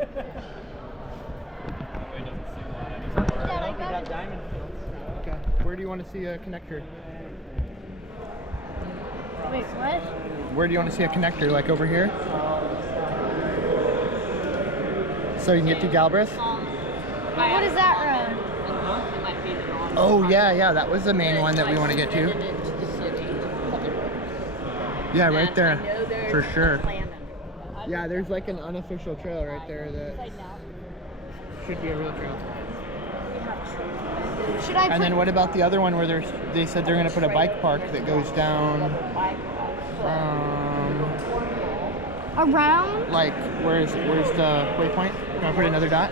Dad, I got diamond. Okay. Where do you want to see a connector? Wait, what? Where do you want to see a connector? Like over here? So you can get to Galbraith? What is that road? Oh yeah, that was the main one that we want to get to. Yeah, right there, for sure. Yeah, there's like an unofficial trail right there that should be a real trail. Should I And then what about the other one where they said they're going to put a bike park that goes down around? like where's the waypoint? You want to put another dot?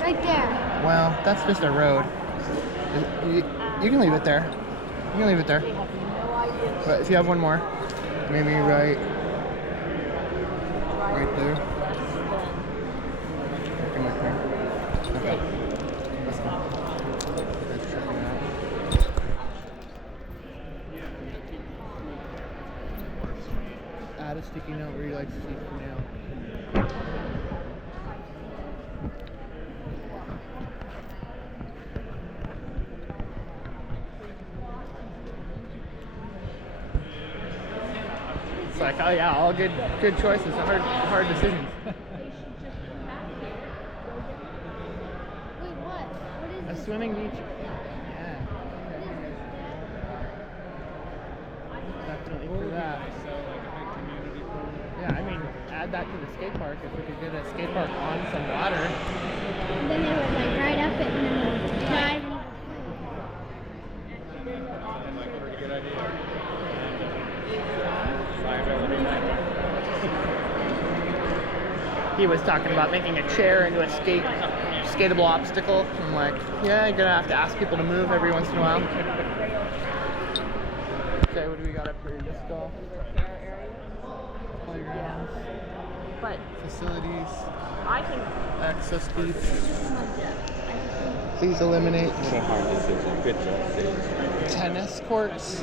Right there. Well, that's just a road. You can leave it there. You can leave it there. But if you have one more, maybe right there. Okay. Let's go. Let's check it out. Add a sticky note where you like to see the nail. It's like, oh yeah, all good choices, hard decisions. Wait, what? What is A this? swimming beach. Yeah. Definitely for that. Yeah, I mean, add that to the skate park. If we could get a skate park on some water. And then they would like ride up it and then drive. Pretty good idea. He was talking about making a chair into a skatable obstacle. I'm like, yeah, you're gonna have to ask people to move every once in a while. Okay, what do we got up here? Disc golf, playgrounds, But facilities, I think access beach. Please eliminate What a hard decision. Good job, Dave. tennis courts.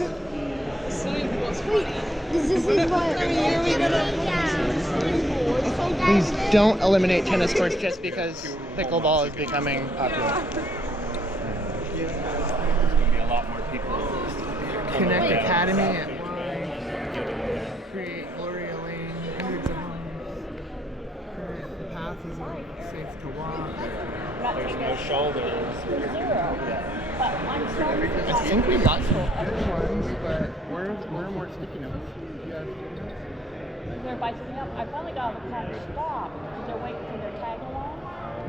This is what? Please don't eliminate tennis courts just because pickleball is becoming popular. There's going to be a lot more people. Connect Academy at Y. Create Gloria Lane. Hundreds of homes. The path isn't safe to walk. There's no shoulders. I think we got some good ones, but where are more sticky notes? they're bicycling up. I finally got the car to stop because they're waiting for their tag along.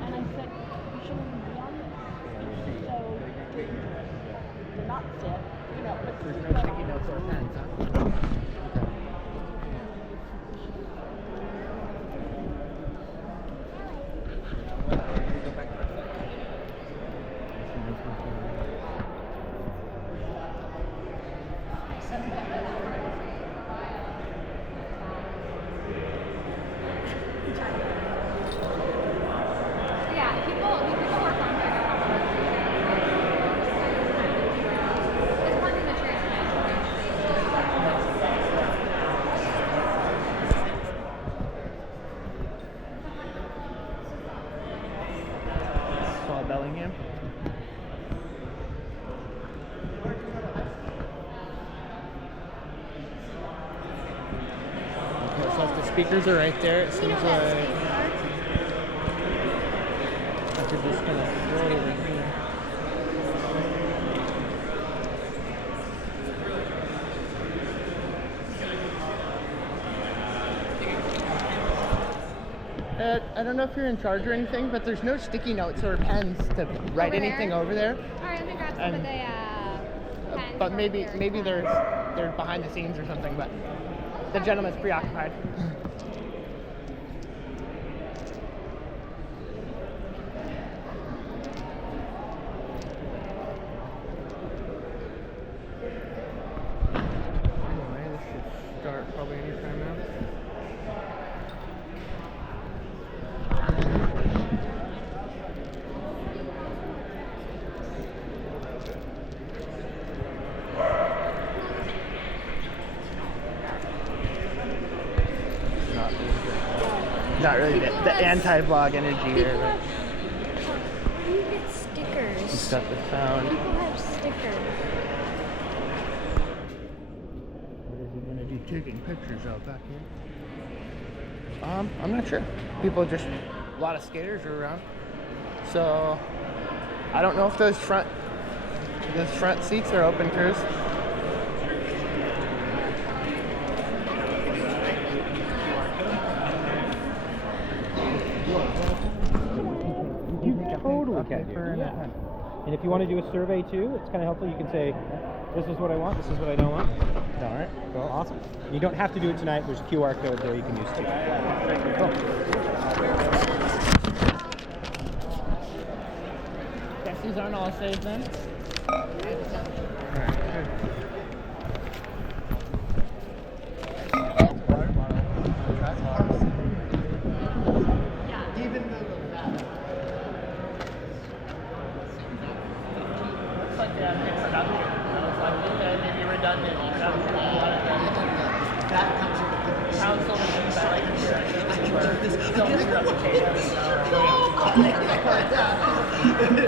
And I said, you shouldn't even be on this. So, to not sit, you know, but There's no sticky notes or pens, huh? Bellingham. Okay, so if the speakers are right there, it seems like I could just kind of throw it over here. I don't know if you're in charge or anything, but there's no sticky notes or pens to write anything over there. Alright, let me grab some of the pens. But maybe they're behind the scenes or something. But the gentleman's preoccupied. Anyway, this should start probably anytime now. not really the anti-vlog energy here. People But you get stickers. it's got the sound. People have stickers. What is he gonna do? Taking pictures out back here? I'm not sure. People just, a lot of skaters are around. So I don't know if those front seats are open, Cruz. You totally can do. Yeah. And if you want to do a survey too, it's kind of helpful. You can say, this is what I want, this is what I don't want. All right, cool, awesome. You don't have to do it tonight. There's a QR code there you can use too. Cool. Guess these aren't all saved then?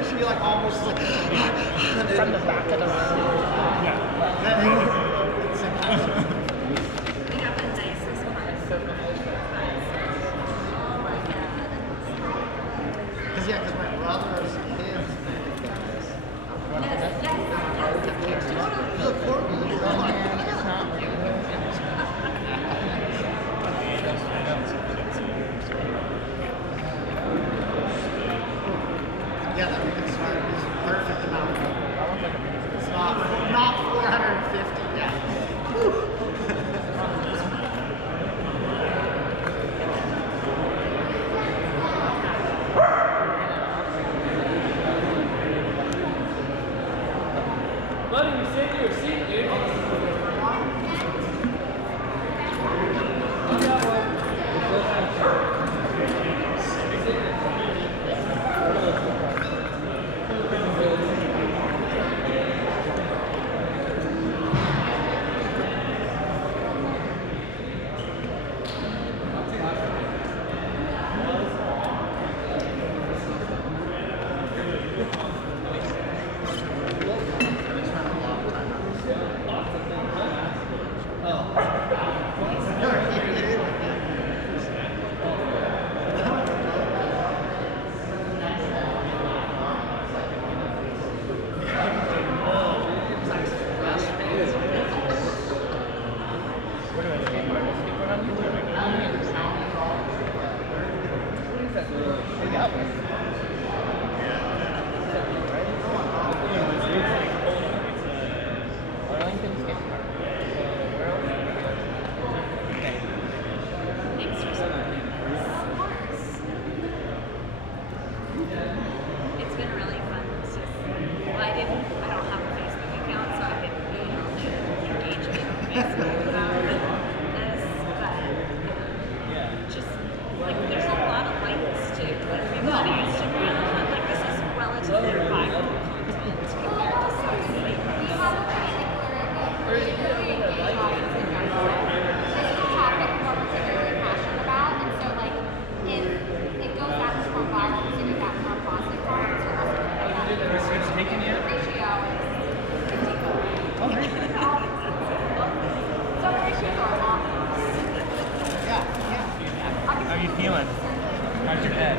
She like almost like From the back of the room. because my brother's kids make yeah, that we can start is perfect amount. It's not 450 yet. Buddy, you saved your seat, dude. It's been really fun. It's just, well, I don't have a Facebook account, so I didn't really engage with Facebook about this, but just, like, there's a lot of likes too. Like, people on Instagram, like, this is relatively viral content compared to some like, It's taken yet? How are you feeling? How's your head?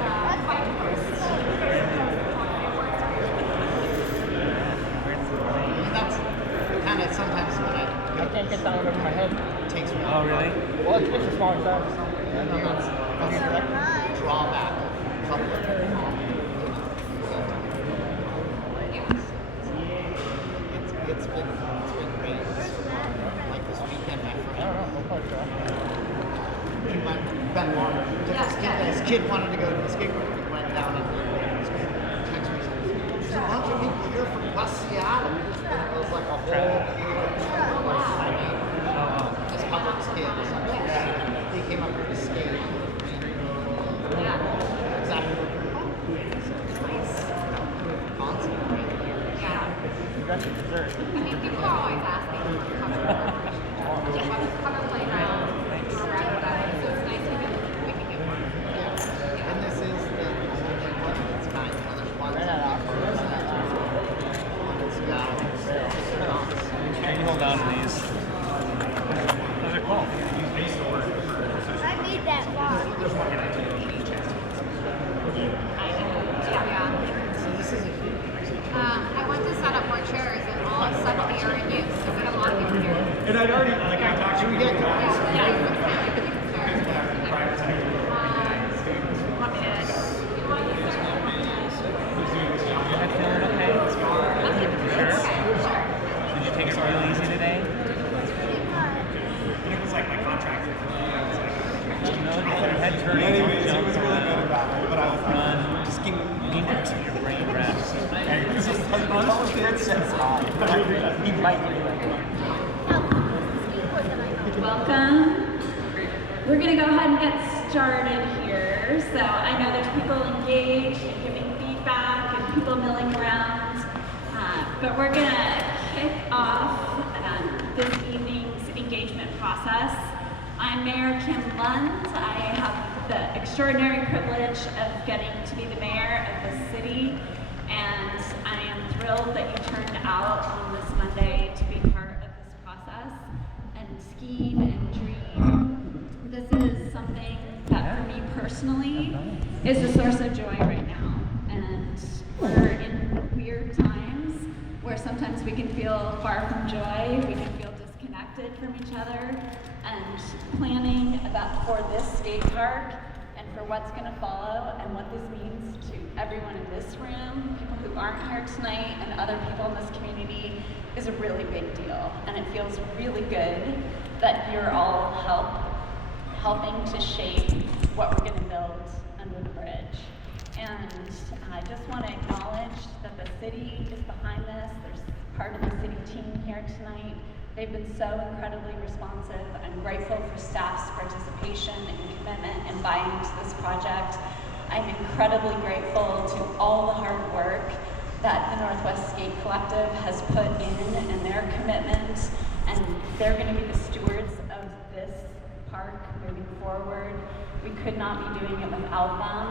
That's kind of sometimes when I can't get that one over my head. it takes me Oh, really? Well, it's just a smaller size. that's a drawback. It's been great. Like this weekend, my friend. I don't know. We'll probably try. Ben Warner. This kid wanted to go to the skatepark. We went down and text me. There's a bunch of people here from West Seattle. And it was like a whole just Hubbard's kids. They came up here to skate. Exactly what we're doing. So it's nice. Constant right here. You got your dessert. people are always asking to come to the playground or wherever that is, so it's nice we can get one. that turning Anyways, he jump was really good around, about it, but I was like, just give me next to your brain rests. hey, this is honestly, it says hi. He might be like, Welcome. We're going to go ahead and get started here. So I know there's people engaged and giving feedback and people milling around, but we're going to kick off this evening's engagement process. I'm Mayor Kim Lund. I have the extraordinary privilege of getting to be the mayor of this city, and I am thrilled that you turned out on this Monday to be part of this process and scheme and dream. This is something that for me personally is a source of joy right now, and we're in weird times where sometimes we can feel far from joy, we can feel disconnected from each other, and planning for this skate park and for what's going to follow and what this means to everyone in this room, people who aren't here tonight, and other people in this community is a really big deal. And it feels really good that you're all helping to shape what we're going to build under the bridge. And I just want to acknowledge that the city is behind this. There's part of the city team here tonight. They've been so incredibly responsive. I'm grateful for staff's participation and commitment and buying into this project. I'm incredibly grateful to all the hard work that the Northwest Skate Collective has put in and their commitment, and they're going to be the stewards of this park moving forward. We could not be doing it without them,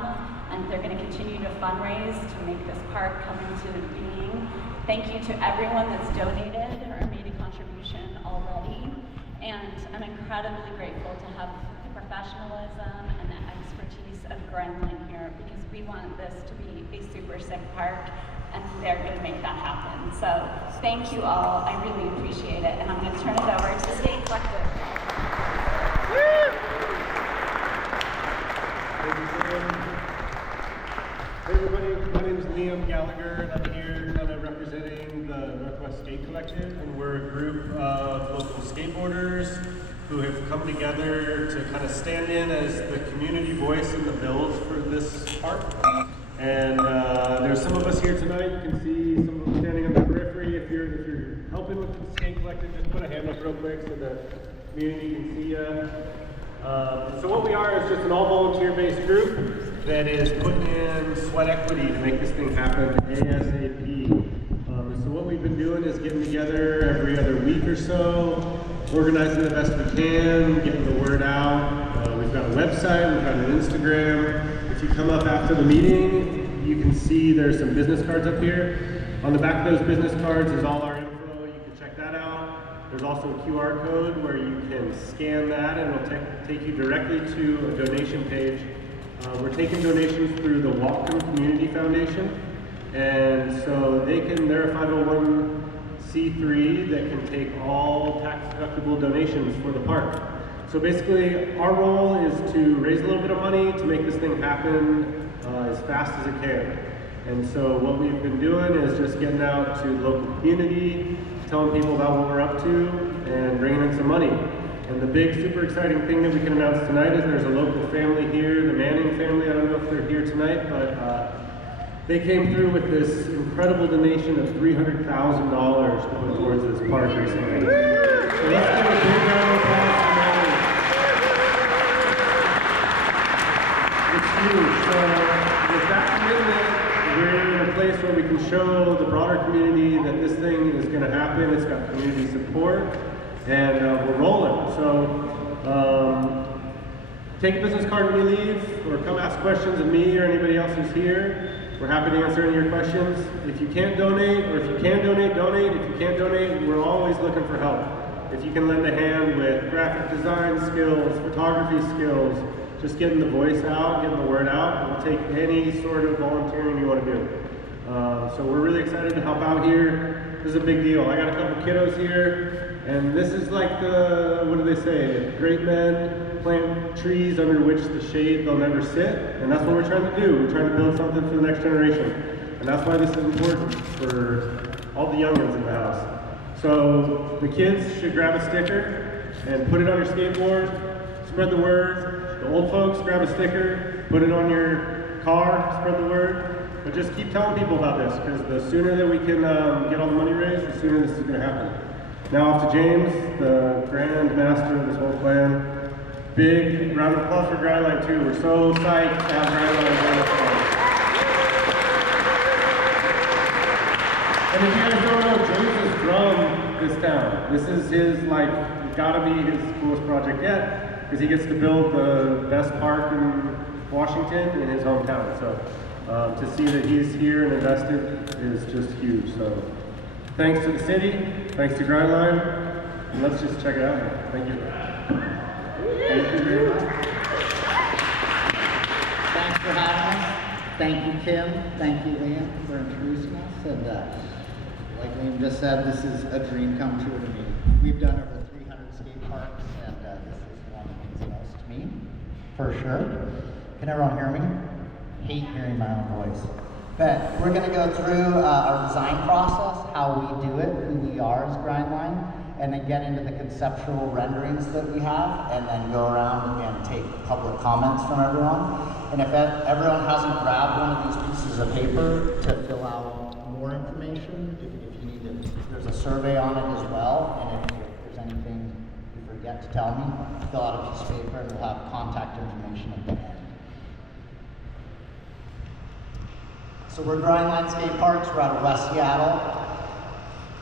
and they're going to continue to fundraise to make this park come into being. Thank you to everyone that's donated or made a contribution already, and I'm incredibly grateful to have the professionalism and the expertise of Grindline here, because we want this to be a super sick park, and they're going to make that happen. So thank you all. I really appreciate it, and I'm going to turn it over to Skate Collective. Hey everybody, my name is Liam Gallagher, and I'm here kind of representing the Northwest Skate Collective, and we're a group of local skateboarders who have come together to kind of stand in as the community voice in the build for this park. And there's some of us here tonight. You can see some of them standing on the periphery. If you're helping with the Skate Collective, just put a hand up real quick so the community can see you. So what we are is just an all-volunteer-based group that is putting in sweat equity to make this thing happen ASAP. So what we've been doing is getting together every other week or so, organizing the best we can, getting the word out. We've got a website, we've got an Instagram. If you come up after the meeting, you can see there's some business cards up here. On the back of those business cards is all our info. You can check that out. There's also a QR code where you can scan that, and it'll take you directly to a donation page. We're taking donations through the Walkham Community Foundation, and so they're a 501c3 that can take all tax-deductible donations for the park. So basically, our role is to raise a little bit of money to make this thing happen as fast as it can. And so what we've been doing is just getting out to the local community, telling people about what we're up to, and bringing in some money. And the big, super exciting thing that we can announce tonight is there's a local family here, the Manning family. I don't know if they're here tonight, but they came through with this incredible donation of $300,000 going towards this park recently. So let's give a big round of applause for Manning. It's huge. So with that commitment, we're in a place where we can show the broader community that this thing is going to happen. It's got community support, and we're rolling. So take a business card when you leave, or come ask questions of me or anybody else who's here. We're happy to answer any of your questions. If you can't donate, or if you can donate, donate. If you can't donate, we're always looking for help. If you can lend a hand with graphic design skills, photography skills, just getting the voice out, getting the word out, we'll take any sort of volunteering you want to do. So we're really excited to help out here. This is a big deal. I got a couple kiddos here, and this is like the, what do they say? Great men plant trees under which the shade they'll never sit, and that's what we're trying to do. We're trying to build something for the next generation, and that's why this is important for all the young ones in the house. So the kids should grab a sticker and put it on your skateboard, spread the word. The old folks, grab a sticker, put it on your car, spread the word. But just keep telling people about this, because the sooner that we can get all the money raised, the sooner this is going to happen. Now off to James, the grand master of this whole plan. Big round of applause for Grindline too. We're so psyched to have Grindline join us. And if you guys don't know, James has drummed this town. This is his, like, gotta be his coolest project yet, because he gets to build the best park in Washington in his hometown. So to see that he's here and invested is just huge. So thanks to the city, thanks to Grindline, and let's just check it out now. Thank you. Thank you very much. Thanks for having us. Thank you, Kim. Thank you, Liam, for introducing us. And like Liam just said, this is a dream come true to me. We've done over 300 skate parks, and this is one that means most to me, for sure. Can everyone hear me? Hate hearing my own voice. But we're going to go through our design process, how we do it, who we are as Grindline, and then get into the conceptual renderings that we have, and then go around and take public comments from everyone. And if everyone hasn't grabbed one of these pieces of paper to fill out more information, if you need to, there's a survey on it as well, and if there's anything you forget to tell me, fill out a piece of paper and we'll have contact information at the end. So we're Grindline Skateparks, we're out of West Seattle.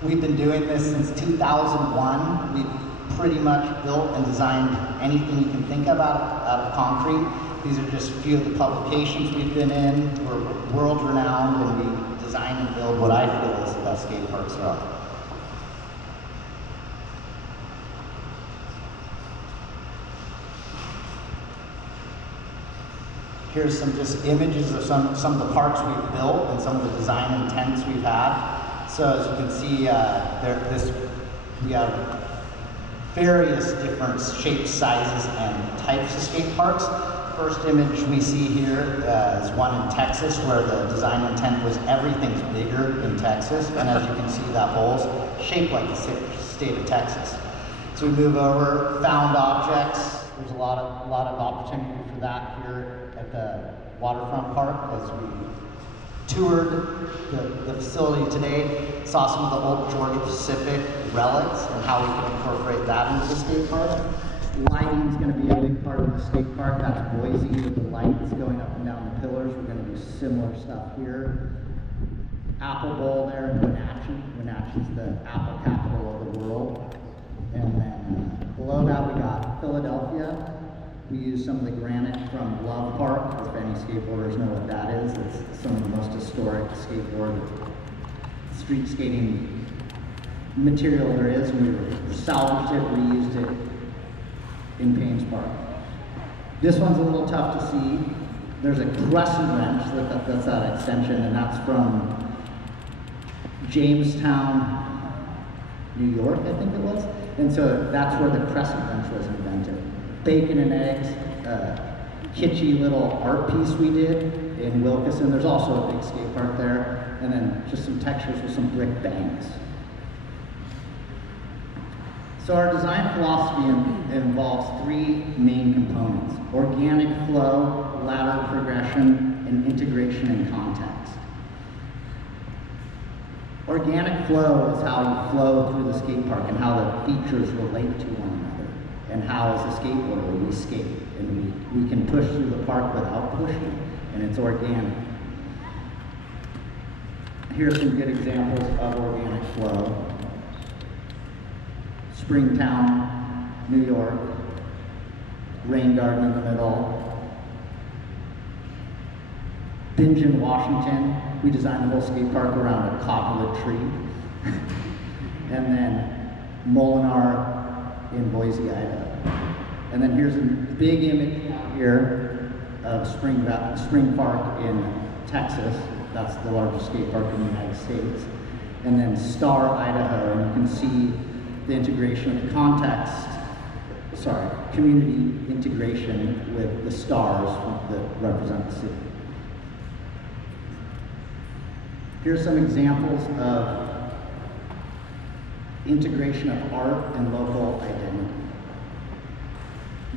We've been doing this since 2001. We've pretty much built and designed anything you can think of out of concrete. These are just a few of the publications we've been in. We're world renowned, and we design and build what I feel is the best skate parks there are. Here's some just images of some of the parks we've built and some of the design intents we've had. So as you can see, we have various different shapes, sizes, and types of skate parks. First image we see here is one in Texas, where the design intent was everything's bigger in Texas, and as you can see, that hole's shaped like the state of Texas. So we move over, found objects. There's a lot of opportunity for that here at the waterfront park as we toured the facility today, saw some of the old Georgia Pacific relics and how we can incorporate that into the skate park. Lighting is going to be a big part of the skate park. That's Boise with the lights going up and down the pillars. We're going to do similar stuff here. Apple Bowl there in Wenatchee. Wenatchee's the apple capital of the world. And then below that we got Philadelphia. We use some of the granite from Love Park. If any skateboarders know what that is, it's some of the most historic street skating material there is. And we salvaged it, reused it in Paynes Park. This one's a little tough to see. There's a crescent wrench, that's that extension, and that's from Jamestown, New York, I think it was. And so that's where the crescent wrench was invented. Bacon and eggs, kitschy little art piece we did in Wilkeson. There's also a big skate park there, and then just some textures with some brick banks. So our design philosophy involves three main components: organic flow, lateral progression, and integration and context. Organic flow is how you flow through the skate park and how the features relate to one another, and how as a skateboarder we skate, and we can push through the park without pushing, and it's organic. Here's some good examples of organic flow. Springtown, New York, Rain Garden in the middle. Bingen, Washington, we designed the whole skate park around a cottonwood tree. And then Molinar in Boise, Idaho. And then here's a big image here of Spring Park in Texas. That's the largest skate park in the United States. And then Star, Idaho, and you can see the integration of the community integration with the stars that represent the city. Here's some examples of integration of art and local identity.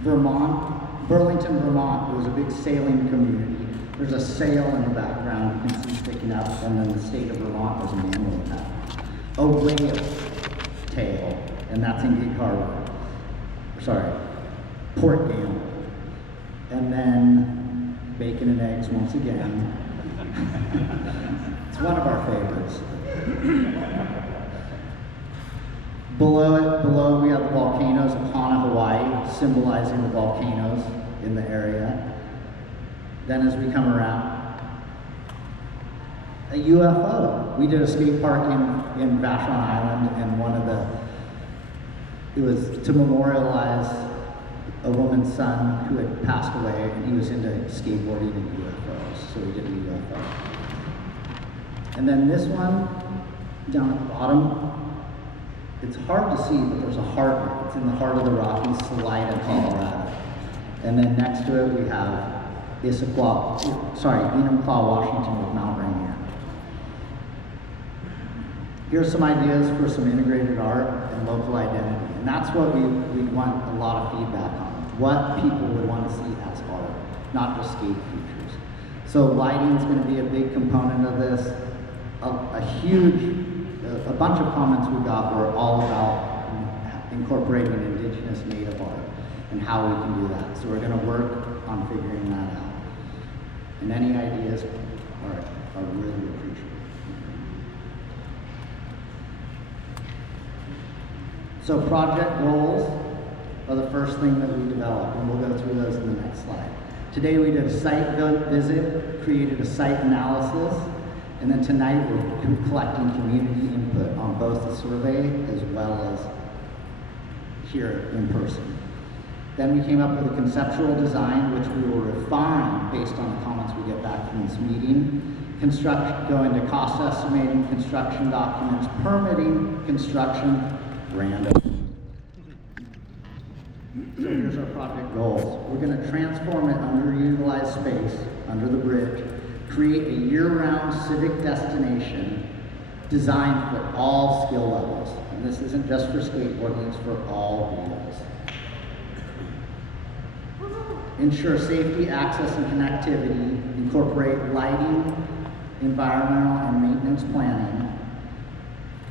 Burlington, Vermont, was a big sailing community. There's a sail in the background you can see sticking up, and then the state of Vermont was a mammal of that. A whale tail, and that's in Gig Harbor. Sorry, Port Gamble. And then bacon and eggs once again. It's one of our favorites. Below we have the volcanoes of Hana, Hawaii, symbolizing the volcanoes in the area. Then as we come around, a UFO. We did a skate park in Vashon Island, and it was to memorialize a woman's son who had passed away, and he was into skateboarding and UFOs, so we did a UFO. And then this one, down at the bottom, it's hard to see, but there's a heart. It's in the heart of the Rockies, Salida, Colorado. And then next to it we have Enumclaw, Washington with Mount Rainier. Here's some ideas for some integrated art and local identity. And that's what we want a lot of feedback on. What people would want to see as art, not just skate features. So lighting is going to be a big component of this. A bunch of comments we got were all about incorporating indigenous native art and how we can do that. So we're going to work on figuring that out. And any ideas are really appreciated. So project goals are the first thing that we developed, and we'll go through those in the next slide. Today we did a site visit, created a site analysis, and then tonight we're collecting community input on both the survey as well as here in person. Then we came up with a conceptual design, which we will refine based on the comments we get back from this meeting. Go into cost estimating, construction documents, permitting, construction, random. So here's our project goals. We're going to transform it underutilized space under the bridge, create a year-round civic destination designed for all skill levels. And this isn't just for skateboarding, it's for all wheels. Ensure safety, access, and connectivity, incorporate lighting, environmental and maintenance planning,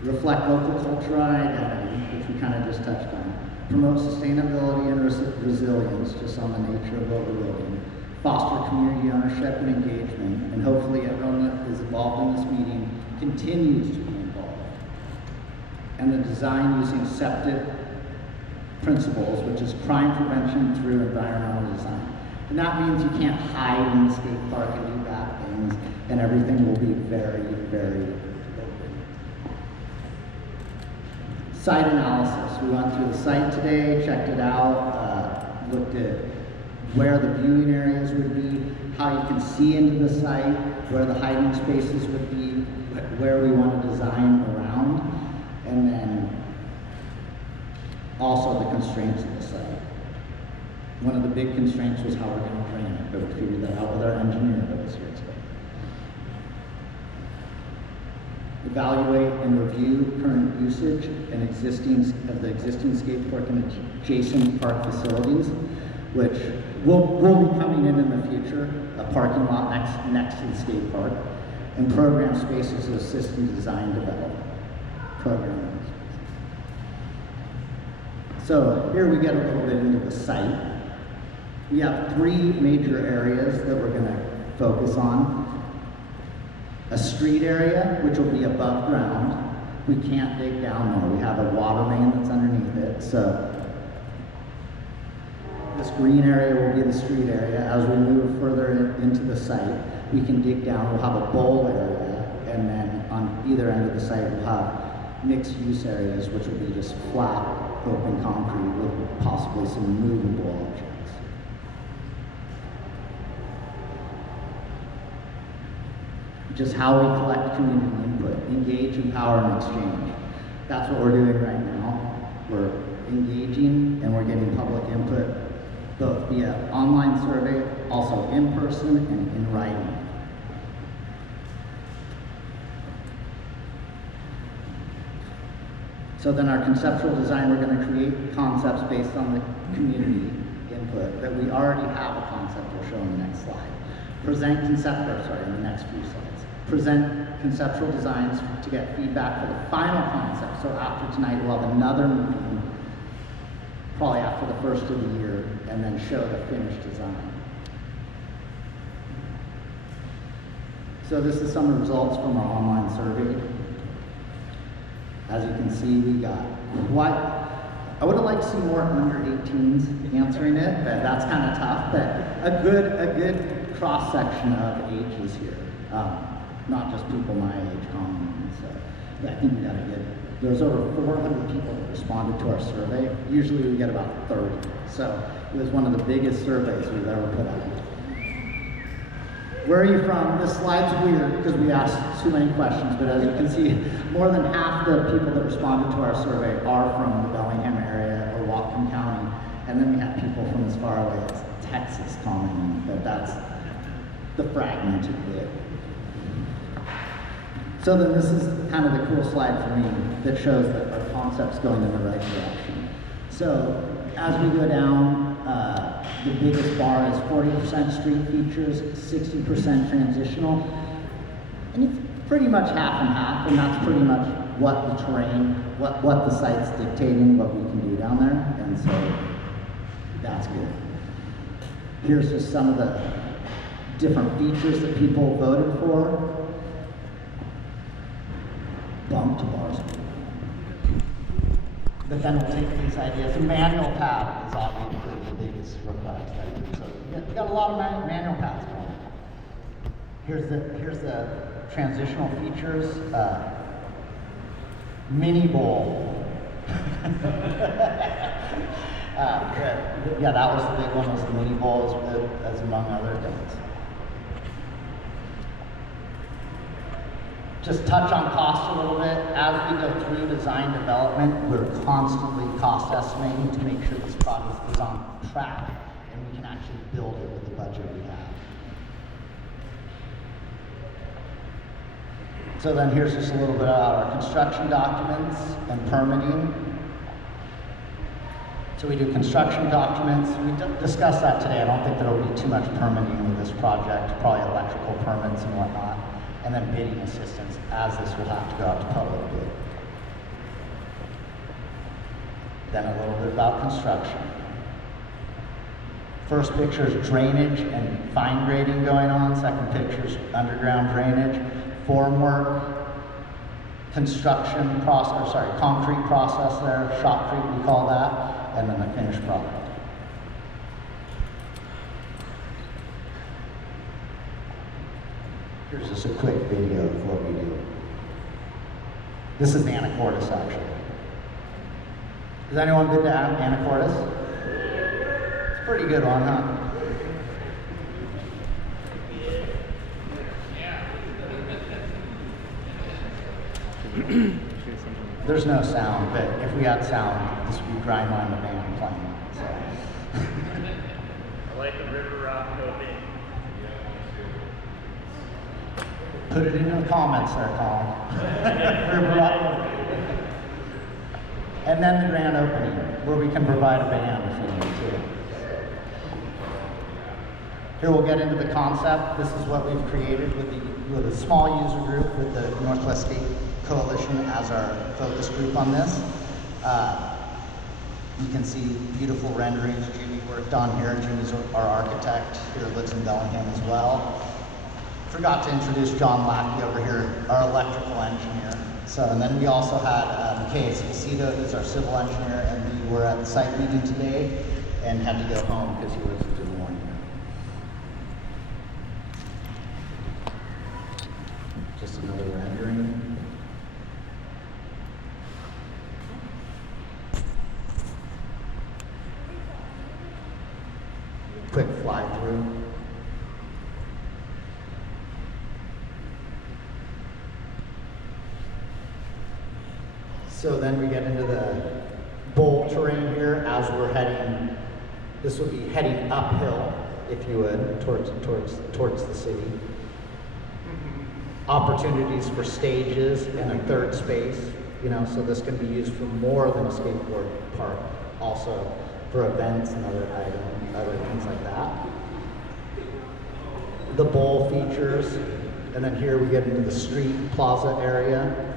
reflect local culture and identity, which we kind of just touched on, promote sustainability and resilience, just on the nature of what we're building, foster community ownership and engagement, and hopefully everyone that is involved in this meeting continues to be involved. And the design using SEPTIC principles, which is crime prevention through environmental design. And that means you can't hide in the skate park and do bad things, and everything will be very, very open. Site analysis. We went through the site today, checked it out, looked at where the viewing areas would be, how you can see into the site, where the hiding spaces would be, where we want to design around, and then also the constraints of the site. One of the big constraints was how we're going to drain it, but we figured that out with our engineer that was here today. Evaluate and review current usage and the existing skate park and adjacent park facilities, which will be coming in the future, a parking lot next to the skate park, and program spaces to assist in design development. Programming. So here we get a little bit into the site. We have three major areas that we're going to focus on. A street area, which will be above ground. We can't dig down there. We have a water main that's underneath it. So this green area will be the street area. As we move further into the site, we can dig down. We'll have a bowl area, and then on either end of the site, we'll have mixed use areas, which will be just flat, open concrete with possibly some movable objects. Just how we collect community input, engage, empower, and exchange. That's what we're doing right now. We're engaging and we're getting public input, both via online survey, also in person and in writing. So then our conceptual design, we're going to create concepts based on the community in input that we already have a concept we'll show in the next slide. Present concept, or sorry, in the next few slides. Present conceptual designs to get feedback for the final concept. So after tonight, we'll have another meeting, probably after the first of the year, and then show the finished design. So this is some of the results from our online survey. As you can see, we got I would have liked to see more under 18s answering it, but that's kind of tough. But a good cross section of ages here, not just people my age commenting. So I think we got a good. There's over 400 people that responded to our survey. Usually we get about 30. So it was one of the biggest surveys we've ever put out. Where are you from? This slide's weird because we asked too many questions, but as you can see, more than half the people that responded to our survey are from the Bellingham area or Whatcom County. And then we had people from as far away as Texas commenting, but that's the fragmented bit. So then this is kind of the cool slide for me that shows that our concept's going in the right direction. So as we go down, the biggest bar is 40% street features, 60% transitional, and it's pretty much half and half, and that's pretty much what the terrain, what the site's dictating, what we can do down there, and so that's good. Here's just some of the different features that people voted for. Bump to bars. But then we'll take these ideas. A manual path is obviously the biggest request. So we got a lot of manual paths going. Here's the transitional features. Mini bowl. Yeah, that was the big one. Was the mini bowl as among other things. Just touch on cost a little bit. As we go through design development, we're constantly cost estimating to make sure this project is on track and we can actually build it with the budget we have. So then here's just a little bit about our construction documents and permitting. So we do construction documents. We discussed that today. I don't think there will be too much permitting with this project, probably electrical permits and whatnot. And then bidding assistance, as this will have to go out to public bid. Then a little bit about construction. First picture is drainage and fine grading going on. Second picture is underground drainage, formwork, construction process, concrete process there, shotcrete we call that, and then the finished product. Here's just a quick video of what we do. This is Anacortes, actually. Has anyone been to Anacortes? It's a pretty good one, huh? There's no sound, but if we had sound, this would be Grindline, the band playing. So. I like the river rock open. Put it in the comments there, Colin. And then the grand opening, where we can provide a band if we need to. Here we'll get into the concept. This is what we've created with a small user group with the Northwest Skate Coalition as our focus group on this. You can see beautiful renderings Jimmy worked on here. Jimmy's our architect here, lives in Bellingham as well. Forgot to introduce John Lackey over here, our electrical engineer. So, and then we also had McKay Esposito, who's our civil engineer, and we were at the site meeting today and had to go home because he was in Des Moines. Just another rendering. Quick fly through. So then we get into the bowl terrain here as we're heading, this would be heading uphill, if you would, towards the city. Opportunities for stages and a third space, so this can be used for more than a skateboard park, also for events and other items, other things like that. The bowl features, and then here we get into the street plaza area.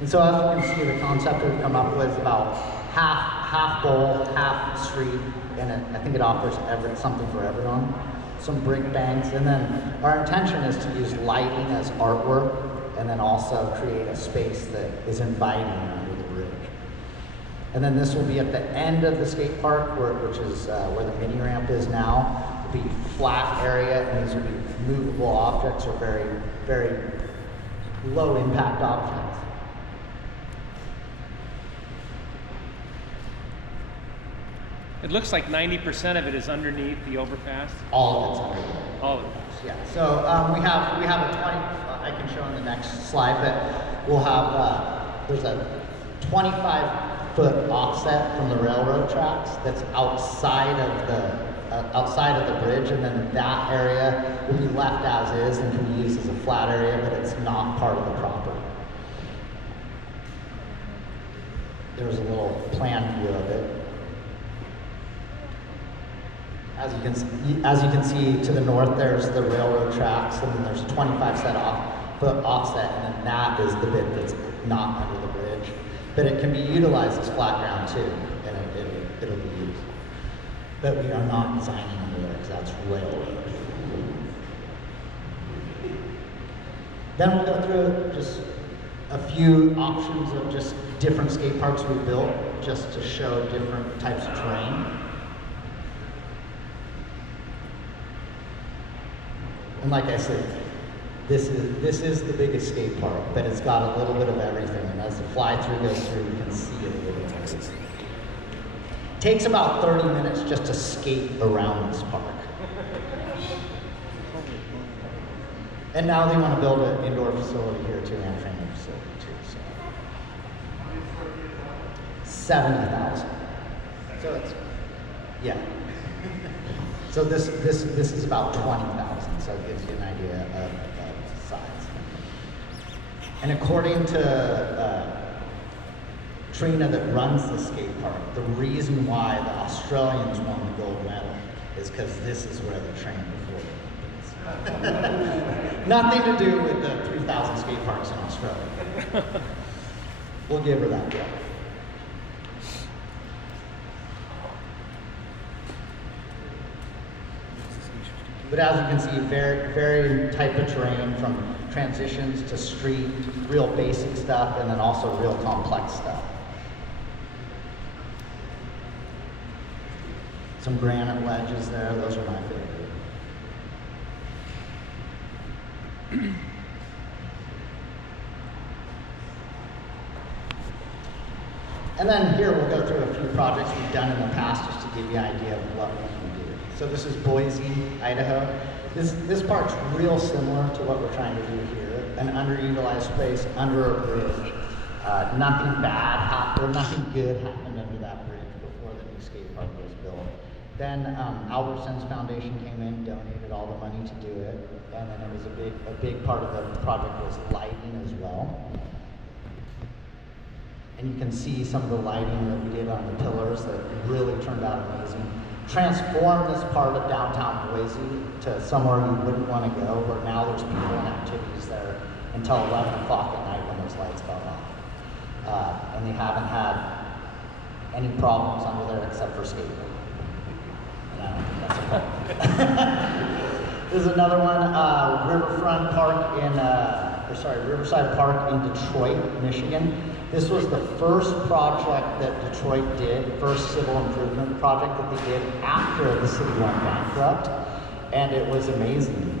And so as you can see, the concept we've come up with is about half bowl, half street, and I think it offers something for everyone. Some brick banks, and then our intention is to use lighting as artwork, and then also create a space that is inviting under the bridge. And then this will be at the end of the skate park, which is where the mini ramp is now. It'll be flat area, and these will be movable objects, or very, very low impact objects. It looks like 90% of it is underneath the overpass. All of it's underneath. All of it. Yeah, so we have a 20, I can show on the next slide, but we'll have, there's a 25-foot offset from the railroad tracks that's outside of the bridge, and then that area will be left as is and can be used as a flat area, but it's not part of the property. There's a little plan view of it. As you can see to the north, there's the railroad tracks, and then there's a 25-foot offset, and then that is the bit that's not under the bridge. But it can be utilized as flat ground too, and it'll be used. But we are not designing under there because that's railroad. Then we'll go through just a few options of just different skate parks we built, just to show different types of terrain. And like I said, this is the biggest skate park, but it's got a little bit of everything. And as the fly-through goes through, you can see it a little bit. It takes about 30 minutes just to skate around this park. And now they want to build an indoor facility here too, and a training facility too. So 70,000. So it's, yeah. So this is about 20,000, so it gives you an idea of size. And according to Trina that runs the skate park, the reason why the Australians won the gold medal is because this is where they trained before. Nothing to do with the 3,000 skate parks in Australia. We'll give her that credit. But as you can see, very type of terrain, from transitions to street, real basic stuff, and then also real complex stuff. Some granite ledges there, those are my favorite. And then here we'll go through a few projects we've done in the past just to give you an idea of what we can do. So this is Boise, Idaho. This park's real similar to what we're trying to do here. An underutilized space under a bridge. Nothing bad happened, or nothing good happened under that bridge before the new skate park was built. Then Albertsons Foundation came in, donated all the money to do it, and then it was a big part of the project was lighting as well. And you can see some of the lighting that we did on the pillars that really turned out amazing. Transformed this part of downtown Boise to somewhere you wouldn't want to go, where now there's people and activities there until 11 o'clock at night when those lights go off. And they haven't had any problems under there except for skateboarding. And I don't think that's a problem. There's another one, Riverside Park in Detroit, Michigan. This was the first project that Detroit did, first civil improvement project that they did after the city went bankrupt, and it was amazing.